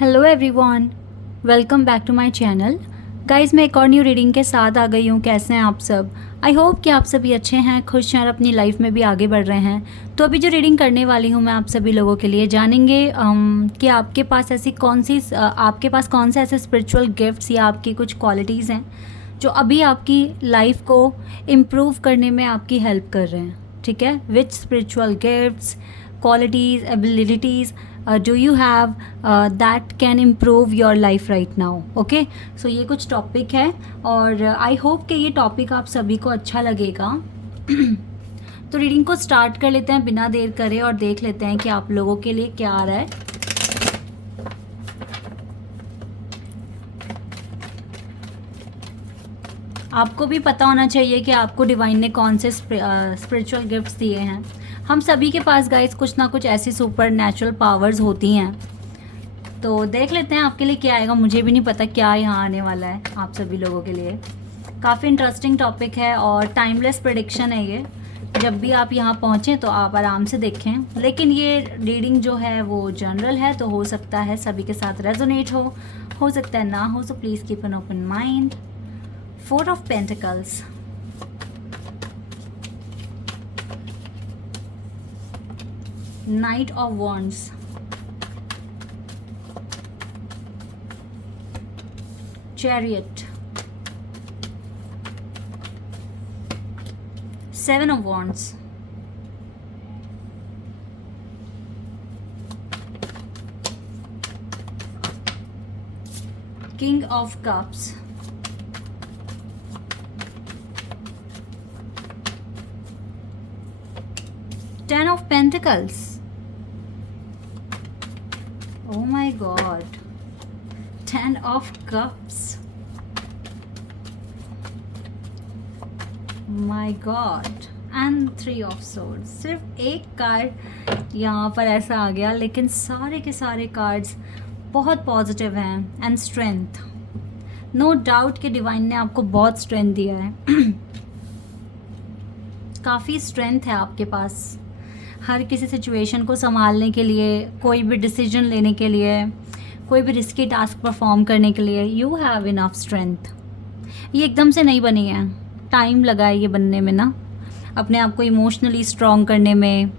Hello everyone, welcome back to my channel. Guys, मैं एक और न्यू रीडिंग के साथ आ गई हूँ। कैसे हैं आप सब? आई होप कि आप सभी अच्छे हैं, खुश हैं और अपनी लाइफ में भी आगे बढ़ रहे हैं। तो अभी जो रीडिंग करने वाली हूँ मैं आप सभी लोगों के लिए, जानेंगे कि आपके पास ऐसी आपके पास कौन से ऐसे स्पिरिचुअल गिफ्ट्स या आपकी कुछ क्वालिटीज़ हैं जो अभी आपकी लाइफ को इम्प्रूव करने में आपकी हेल्प कर रहे हैं। ठीक है, which spiritual gifts, qualities, abilities do you have that can improve your life right now? Okay, so ये कुछ टॉपिक है और आई होप कि ये टॉपिक आप सभी को अच्छा लगेगा। तो रीडिंग को स्टार्ट कर लेते हैं बिना देर करे और देख लेते हैं कि आप लोगों के लिए क्या आ रहा है। आपको भी पता होना चाहिए कि आपको डिवाइन ने कौन से स्पिरिचुअल गिफ्ट्स दिए हैं। हम सभी के पास गाइस कुछ ना कुछ ऐसी सुपर नेचुरल पावर्स होती हैं। तो देख लेते हैं आपके लिए क्या आएगा। मुझे भी नहीं पता क्या यहाँ आने वाला है आप सभी लोगों के लिए। काफ़ी इंटरेस्टिंग टॉपिक है और टाइमलेस प्रेडिक्शन है ये। जब भी आप यहाँ पहुँचें तो आप आराम से देखें, लेकिन ये रीडिंग जो है वो जनरल है, तो हो सकता है सभी के साथ रेजोनेट हो सकता है ना हो। So please keep an open mind. 4 of Pentacles, Knight of Wands, Chariot, 7 of Wands, King of Cups, Ten of Pentacles. Oh my God. 10 of Cups. My God. And 3 of Swords. सिर्फ एक card यहाँ पर ऐसा आ गया, लेकिन सारे के सारे कार्ड्स बहुत पॉजिटिव हैं। एंड स्ट्रेंथ, नो डाउट कि डिवाइन ने आपको बहुत स्ट्रेंथ दिया है। काफ़ी स्ट्रेंथ है आपके पास हर किसी सिचुएशन को संभालने के लिए, कोई भी डिसीजन लेने के लिए, कोई भी रिस्की टास्क परफॉर्म करने के लिए। You have enough strength. ये एकदम से नहीं बनी है, टाइम लगा है ये बनने में ना, अपने आप को इमोशनली स्ट्रॉन्ग करने में,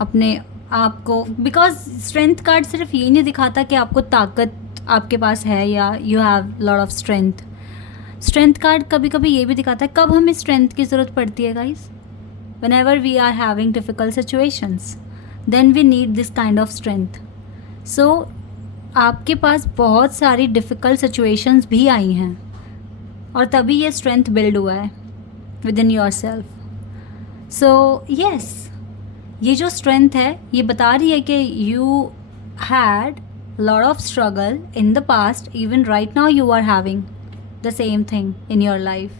अपने आप को। बिकॉज स्ट्रेंथ कार्ड सिर्फ ये नहीं दिखाता कि आपको ताकत आपके पास है या you have lot of strength. Strength card कभी कभी ये भी दिखाता है कब हमें स्ट्रेंथ की ज़रूरत पड़ती है guys. Whenever we are having difficult situations, then we need this kind of strength. So आपके पास बहुत सारी difficult situations भी आई हैं और तभी ये strength build हुआ है within yourself. So yes, ये जो strength है ये बता रही है कि you had lot of struggle in the past, even right now you are having the same thing in your life.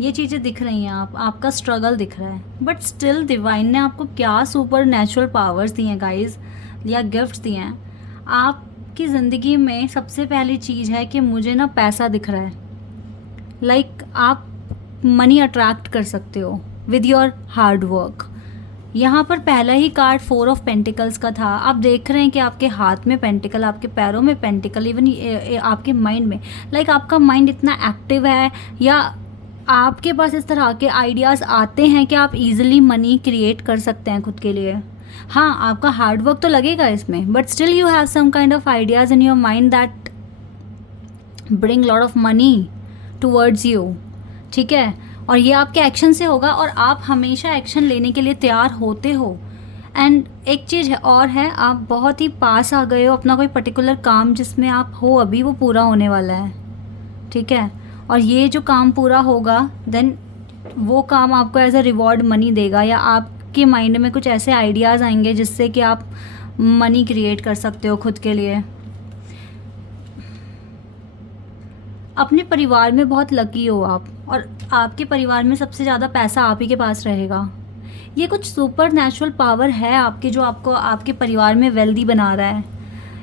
ये चीज़ें दिख रही हैं, आपका स्ट्रगल दिख रहा है, बट स्टिल डिवाइन ने आपको क्या सुपर नेचुरल पावर्स दिए हैं गाइस, या गिफ्ट्स दिए हैं। आपकी ज़िंदगी में सबसे पहली चीज़ है कि मुझे ना पैसा दिख रहा है। लाइक आप मनी अट्रैक्ट कर सकते हो विद योर हार्ड वर्क। यहाँ पर पहला ही कार्ड 4 ऑफ पेंटिकल्स का था। आप देख रहे हैं कि आपके हाथ में पेंटिकल, आपके पैरों में पेंटिकल, इवन आपके माइंड में। लाइक आपका माइंड इतना एक्टिव है या आपके पास इस तरह के आइडियाज़ आते हैं कि आप इजीली मनी क्रिएट कर सकते हैं खुद के लिए। हाँ, आपका हार्ड वर्क तो लगेगा इसमें, but still you have some kind of ideas in your mind that bring lot of money towards you. ठीक है, और ये आपके एक्शन से होगा और आप हमेशा एक्शन लेने के लिए तैयार होते हो। एंड एक चीज़ है और है, आप बहुत ही पास आ गए हो अपना कोई पर्टिकुलर काम जिसमें आप हो अभी, वो पूरा होने वाला है। ठीक है, और ये जो काम पूरा होगा देन वो काम आपको एज अ रिवॉर्ड मनी देगा, या आपके माइंड में कुछ ऐसे आइडियाज़ आएंगे जिससे कि आप मनी क्रिएट कर सकते हो खुद के लिए। अपने परिवार में बहुत लकी हो आप, और आपके परिवार में सबसे ज़्यादा पैसा आप ही के पास रहेगा। ये कुछ सुपर नेचुरल पावर है आपके जो आपको आपके परिवार में वेल्दी बना रहा है।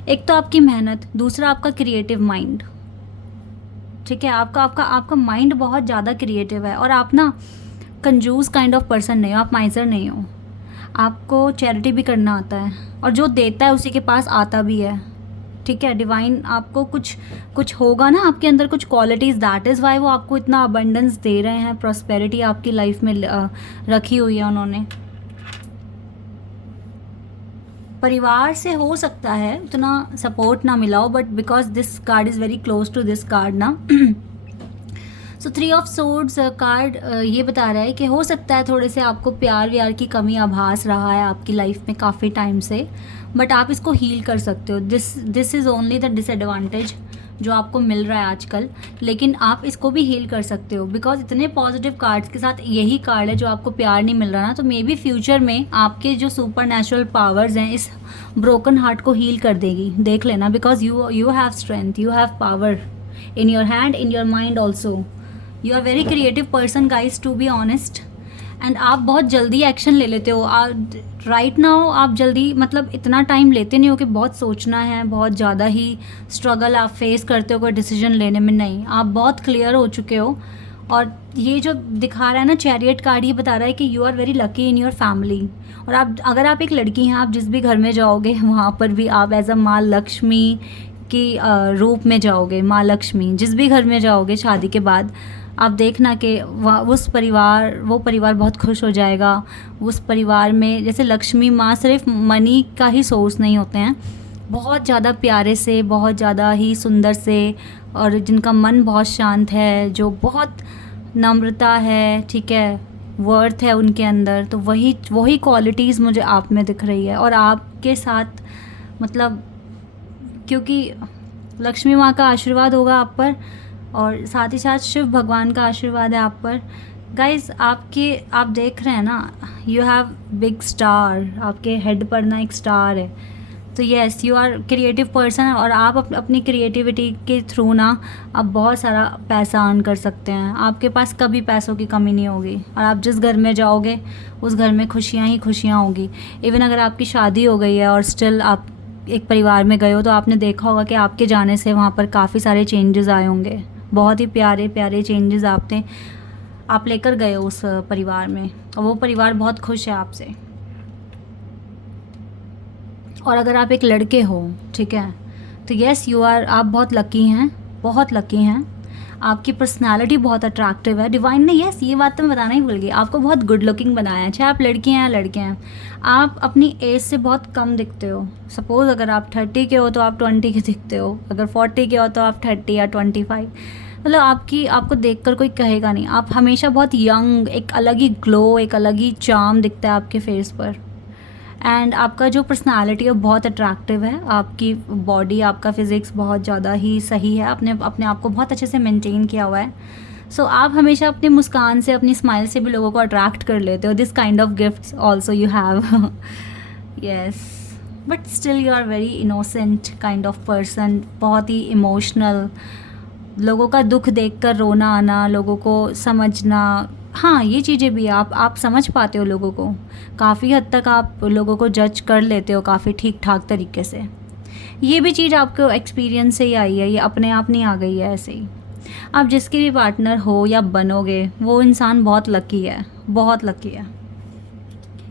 एक तो आपकी मेहनत, दूसरा आपका क्रिएटिव माइंड। ठीक है, आपका माइंड बहुत ज़्यादा क्रिएटिव है और आप ना कंजूस काइंड ऑफ पर्सन नहीं हो, आप माइजर नहीं हो। आपको चैरिटी भी करना आता है और जो देता है उसी के पास आता भी है। ठीक है, डिवाइन आपको कुछ कुछ होगा ना आपके अंदर, कुछ क्वालिटीज़, दैट इज़ वाई वो आपको इतना अबंडेंस दे रहे हैं, प्रॉस्पेरिटी आपकी लाइफ में रखी हुई है उन्होंने। परिवार से हो सकता है उतना सपोर्ट ना मिला हो, but because this card is very close to this card ना। सो 3 ऑफ सोर्ड्स कार्ड ये बता रहा है कि हो सकता है थोड़े से आपको प्यार व्यार की कमी आभास रहा है आपकी लाइफ में काफ़ी टाइम से, बट आप इसको हील कर सकते हो। This is only the disadvantage जो आपको मिल रहा है आजकल, लेकिन आप इसको भी हील कर सकते हो बिकॉज इतने पॉजिटिव कार्ड्स के साथ यही कार्ड है जो आपको प्यार नहीं मिल रहा ना, तो मे बी फ्यूचर में आपके जो सुपर नेचुरल पावर्स हैं इस ब्रोकन हार्ट को हील कर देगी। देख लेना, because you have strength, you have power in your hand, in your mind also. You are very creative person guys, to be honest, and आप बहुत जल्दी एक्शन ले लेते हो। राइट नाउ आप जल्दी, मतलब इतना टाइम लेते नहीं हो कि बहुत सोचना है, बहुत ज़्यादा ही स्ट्रगल आप फेस करते हो कोई डिसीजन लेने में, नहीं, आप बहुत क्लियर हो चुके हो। और ये जो दिखा रहा है ना चैरियट कार्ड, ये बता रहा है कि you are very lucky in your family. और आप, अगर आप एक लड़की हैं, आप जिस भी घर में जाओगे वहाँ पर भी आप एज अ माँ लक्ष्मी की रूप में जाओगे। माँ लक्ष्मी जिस भी घर में जाओगे शादी के बाद, आप देखना कि वो परिवार बहुत खुश हो जाएगा। उस परिवार में जैसे लक्ष्मी माँ सिर्फ मनी का ही सोर्स नहीं होते हैं, बहुत ज़्यादा प्यारे से, बहुत ज़्यादा ही सुंदर से, और जिनका मन बहुत शांत है, जो बहुत नम्रता है, ठीक है, वर्थ है उनके अंदर, तो वही क्वालिटीज़ मुझे आप में दिख रही है। और आपके साथ, मतलब क्योंकि लक्ष्मी माँ का आशीर्वाद होगा आप पर, और साथ ही साथ शिव भगवान का आशीर्वाद है आप पर। गाइज आप देख रहे हैं ना, यू हैव बिग स्टार, आपके हेड पर ना एक स्टार है। तो yes, you are creative person, और आप अपनी क्रिएटिविटी के थ्रू ना आप बहुत सारा पैसा अर्न कर सकते हैं। आपके पास कभी पैसों की कमी नहीं होगी, और आप जिस घर में जाओगे उस घर में खुशियाँ ही खुशियाँ होगी। इवन अगर आपकी शादी हो गई है और स्टिल आप एक परिवार में गए हो, तो आपने देखा होगा कि आपके जाने से वहाँ पर काफ़ी सारे चेंजेस आए होंगे, बहुत ही प्यारे प्यारे चेंजेस आप लेकर गए हो उस परिवार में, और वो परिवार बहुत खुश है आपसे। और अगर आप एक लड़के हो, ठीक है, तो यस आप बहुत लकी हैं, बहुत लकी हैं। आपकी पर्सनालिटी बहुत अट्रैक्टिव है। डिवाइन ने यस ये बात तो मैं बताना ही भूल गई, आपको बहुत गुड लुकिंग बनाया है, चाहे आप लड़की हैं या लड़के हैं। आप अपनी एज से बहुत कम दिखते हो। सपोज़ अगर आप 30 के हो तो आप 20 के दिखते हो, अगर 40 के हो तो आप 30 या 25। मतलब आपको देखकर कोई कहेगा नहीं, आप हमेशा बहुत यंग, एक अलग ही ग्लो, एक अलग ही चार्म दिखता है आपके फेस पर। एंड आपका जो पर्सनालिटी है बहुत अट्रैक्टिव है, आपकी बॉडी, आपका फिज़िक्स बहुत ज़्यादा ही सही है, अपने आप को बहुत अच्छे से मेंटेन किया हुआ है। सो आप हमेशा अपनी मुस्कान से, अपनी स्माइल से भी लोगों को अट्रैक्ट कर लेते हो। This kind of gifts also you have. Yes, but still you are very innocent kind of person, बहुत ही इमोशनल। लोगों का दुख देखकर रोना आना, लोगों को समझना, हाँ ये चीज़ें भी आप समझ पाते हो लोगों को, काफ़ी हद तक आप लोगों को जज कर लेते हो काफ़ी ठीक ठाक तरीके से। ये भी चीज़ आपको एक्सपीरियंस से ही आई है, ये अपने आप नहीं आ गई है ऐसे ही। आप जिसके भी पार्टनर हो या बनोगे, वो इंसान बहुत लकी है, बहुत लकी है।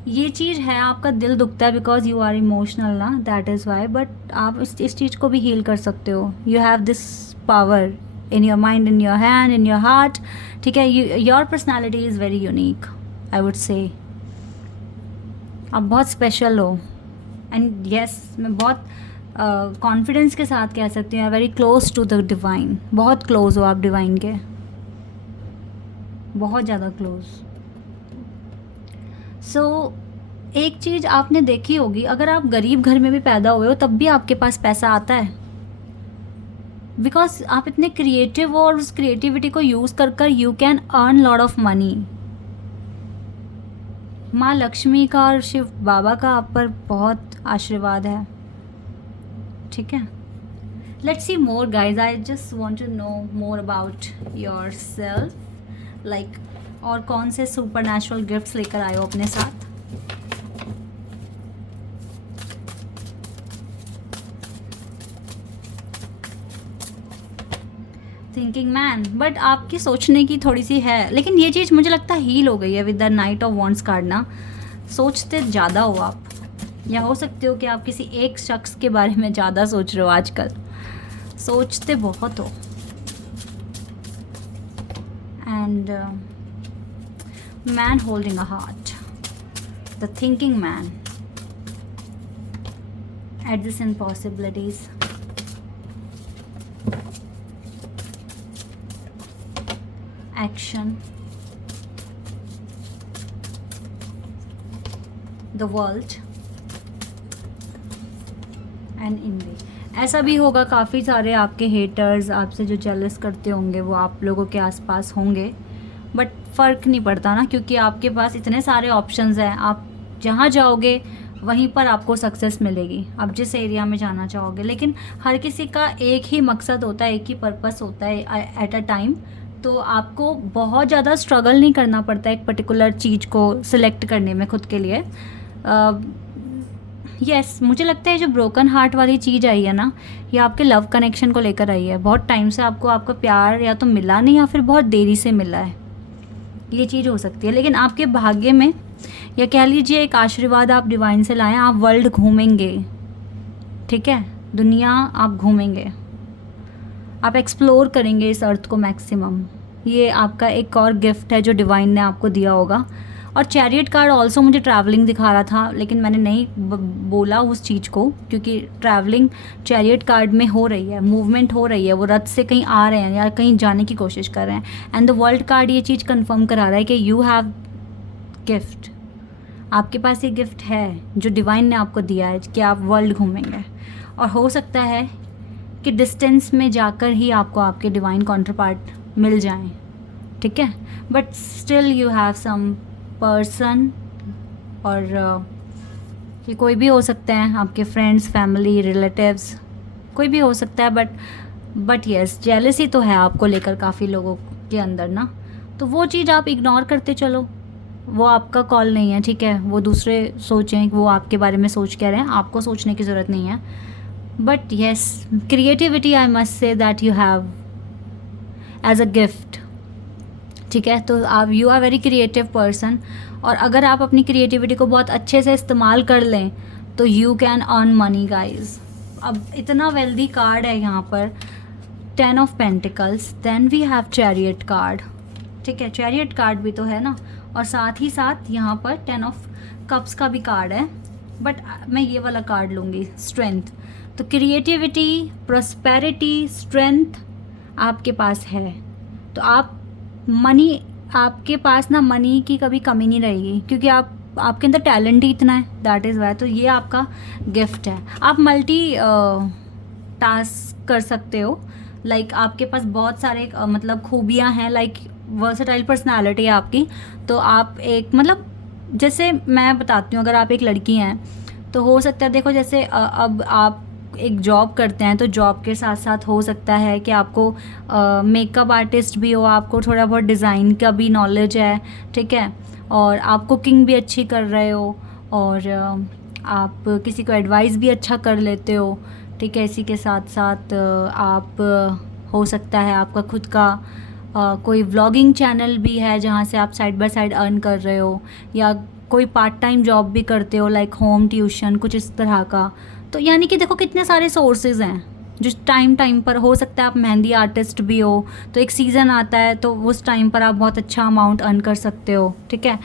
ये चीज़ है, आपका दिल दुखता है बिकॉज यू आर इमोशनल ना, दैट इज़ वाई, बट आप इस चीज़ को भी हील कर सकते हो। You have this power in your mind, in your hand, in your heart, ठीक है। your personality is very unique, I would say। आप बहुत स्पेशल हो, एंड यस मैं बहुत कॉन्फिडेंस के साथ कह सकती हूँ, very close to the divine, बहुत क्लोज हो आप डिवाइन के, बहुत ज़्यादा क्लोज। सो एक चीज़ आपने देखी होगी, अगर आप गरीब घर में भी पैदा हुए हो तब भी आपके पास पैसा आता है, बिकॉज आप इतने क्रिएटिव हो, और उस क्रिएटिविटी को यूज़ कर you can earn lot of money. माँ लक्ष्मी का और शिव बाबा का आप पर बहुत आशीर्वाद है, ठीक है। Let's see more guys, I just want to know more about yourself, like और कौन से सुपर नेचुरल गिफ्ट्स लेकर आए हो अपने साथ। थिंकिंग मैन, बट आपकी सोचने की थोड़ी सी है, लेकिन ये चीज़ मुझे लगता है हील हो गई है with the night of wands card ना। सोचते ज़्यादा हो आप, या हो सकते हो कि आप किसी एक शख्स के बारे में ज़्यादा सोच रहे हो आजकल, सोचते बहुत हो। And man holding a heart, the thinking man, adjacent possibilities, action, the world and envy। ऐसा भी होगा काफ़ी सारे आपके हेटर्स आपसे जो जेलस करते होंगे वो आप लोगों के आसपास होंगे, बट फ़र्क नहीं पड़ता ना, क्योंकि आपके पास इतने सारे ऑप्शंस हैं। आप जहाँ जाओगे वहीं पर आपको सक्सेस मिलेगी, आप जिस एरिया में जाना चाहोगे। लेकिन हर किसी का एक ही मकसद होता है, एक ही पर्पस होता है एट अ टाइम। तो आपको बहुत ज़्यादा स्ट्रगल नहीं करना पड़ता एक पर्टिकुलर चीज़ को सिलेक्ट करने में खुद के लिए। यस, मुझे लगता है जो ब्रोकन हार्ट वाली चीज़ आई है ना, ये आपके लव कनेक्शन को लेकर आई है। बहुत टाइम से आपको आपका प्यार या तो मिला नहीं या फिर बहुत देरी से मिला है, ये चीज़ हो सकती है। लेकिन आपके भाग्य में, या कह लीजिए एक आशीर्वाद आप डिवाइन से लाएं, आप वर्ल्ड घूमेंगे, ठीक है, दुनिया आप घूमेंगे, आप एक्सप्लोर करेंगे इस अर्थ को मैक्सिमम। ये आपका एक और गिफ्ट है जो डिवाइन ने आपको दिया होगा। और चैरियट कार्ड ऑल्सो मुझे ट्रैवलिंग दिखा रहा था, लेकिन मैंने नहीं बोला उस चीज़ को, क्योंकि ट्रैवलिंग चैरियट कार्ड में हो रही है, मूवमेंट हो रही है, वो रथ से कहीं आ रहे हैं या कहीं जाने की कोशिश कर रहे हैं। एंड द वर्ल्ड कार्ड ये चीज़ कंफर्म करा रहा है कि यू हैव गिफ्ट, आपके पास ये गिफ्ट है जो डिवाइन ने आपको दिया है कि आप वर्ल्ड घूमेंगे। और हो सकता है कि डिस्टेंस में जाकर ही आपको आपके डिवाइन काउंटर पार्ट मिल जाएं, ठीक है, but still you have some person, और ये कोई भी हो सकते हैं, आपके फ्रेंड्स, फैमिली, रिलेटिव्स, कोई भी हो सकता है। बट यस, जेलसी तो है आपको लेकर काफ़ी लोगों के अंदर ना, तो वो चीज़ आप इग्नोर करते चलो, वो आपका कॉल नहीं है, ठीक है। वो दूसरे सोचें, वो आपके बारे में सोच क्या रहे हैं, आपको सोचने की ज़रूरत नहीं है। But yes, creativity I must say that you have as a gift, ठीक है। तो आप, you are very creative person, और अगर आप अपनी क्रिएटिविटी को बहुत अच्छे से इस्तेमाल कर लें तो you can earn money guys. अब इतना वेल्दी कार्ड है यहाँ पर, 10 of pentacles, then we have chariot card, ठीक है, चैरियट कार्ड भी तो है ना, और साथ ही साथ यहाँ पर 10 ऑफ कप्स का भी कार्ड है, बट मैं ये वाला कार्ड लूँगी, स्ट्रेंथ। तो क्रिएटिविटी, प्रॉस्पेरिटी, स्ट्रेंथ आपके पास है, तो आप मनी, आपके पास ना मनी की कभी कमी नहीं रहेगी, क्योंकि आपके अंदर टैलेंट ही इतना है, दैट इज़ वाई। तो ये आपका गिफ्ट है। आप मल्टी टास्क कर सकते हो, लाइक आपके पास बहुत सारे मतलब खूबियाँ हैं, लाइक वर्सेटाइल पर्सनालिटी है आपकी। तो आप एक, मतलब जैसे मैं बताती हूँ, अगर आप एक लड़की हैं तो हो सकता है, देखो जैसे अब आप एक जॉब करते हैं, तो जॉब के साथ साथ हो सकता है कि आपको मेकअप आर्टिस्ट भी हो, आपको थोड़ा बहुत डिज़ाइन का भी नॉलेज है, ठीक है, और आप कुकिंग भी अच्छी कर रहे हो, और आप किसी को एडवाइस भी अच्छा कर लेते हो, ठीक है। इसी के साथ साथ आप, हो सकता है आपका खुद का कोई व्लॉगिंग चैनल भी है जहाँ से आप साइड बाय साइड अर्न कर रहे हो, या कोई पार्ट टाइम जॉब भी करते हो, लाइक होम ट्यूशन, कुछ इस तरह का। तो यानी कि देखो कितने सारे सोर्सेज हैं जो टाइम पर, हो सकता है आप मेहंदी आर्टिस्ट भी हो, तो एक सीज़न आता है तो उस टाइम पर आप बहुत अच्छा अमाउंट अर्न कर सकते हो, ठीक है।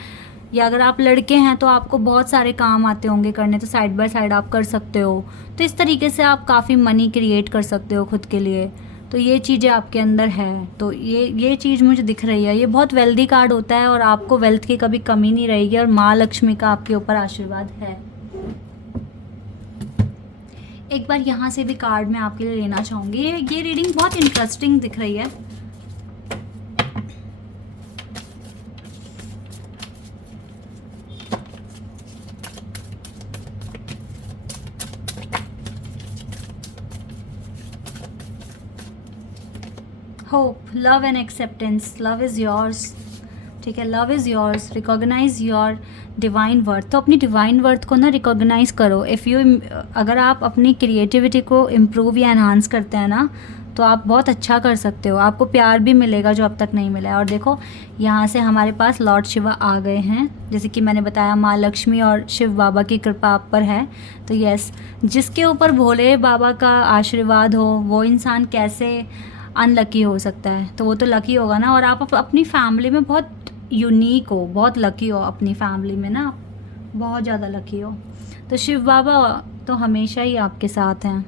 या अगर आप लड़के हैं तो आपको बहुत सारे काम आते होंगे करने, तो साइड बाय साइड आप कर सकते हो। तो इस तरीके से आप काफ़ी मनी क्रिएट कर सकते हो खुद के लिए। तो ये चीज़ें आपके अंदर है, तो ये चीज़ मुझे दिख रही है। ये बहुत वेल्दी कार्ड होता है, और आपको वेल्थ की कभी कमी नहीं रहेगी, और माँ लक्ष्मी का आपके ऊपर आशीर्वाद है। एक बार यहाँ से भी कार्ड मैं आपके लिए लेना चाहूँगी। ये रीडिंग बहुत इंटरेस्टिंग दिख रही है। Hope, love and acceptance, love is yours, ठीक है, love is yours, recognize your divine worth. तो अपनी डिवाइन वर्थ को ना रिकॉग्नाइज करो। इफ़ यू, अगर आप अपनी क्रिएटिविटी को इम्प्रूव या एनहांस करते हैं ना, तो आप बहुत अच्छा कर सकते हो, आपको प्यार भी मिलेगा जो अब तक नहीं मिला है। और देखो यहाँ से हमारे पास लॉर्ड शिवा आ गए हैं, जैसे कि मैंने बताया माँ लक्ष्मी और शिव बाबा की कृपा आप पर है। तो यस, जिसके ऊपर भोले बाबा का आशीर्वाद हो वो इंसान कैसे अनलकी हो सकता है, तो वो तो लकी होगा ना। और आप अपनी फैमिली में बहुत यूनिक हो, बहुत लकी हो अपनी फैमिली में ना, बहुत ज़्यादा लकी हो। तो शिव बाबा तो हमेशा ही आपके साथ हैं।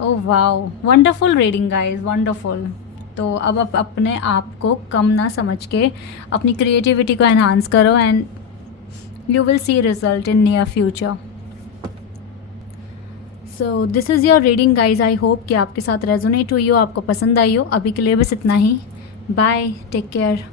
Oh wow, wonderful reading guys, wonderful. तो अब आप अपने आप को कम ना समझ के अपनी क्रिएटिविटी को एनहांस करो and you will see result in near future. So this is your reading guys. I hope कि आपके साथ रेजोनेट हुई हो, आपको पसंद आई हो। अभी के लिए बस इतना ही। Bye, take care.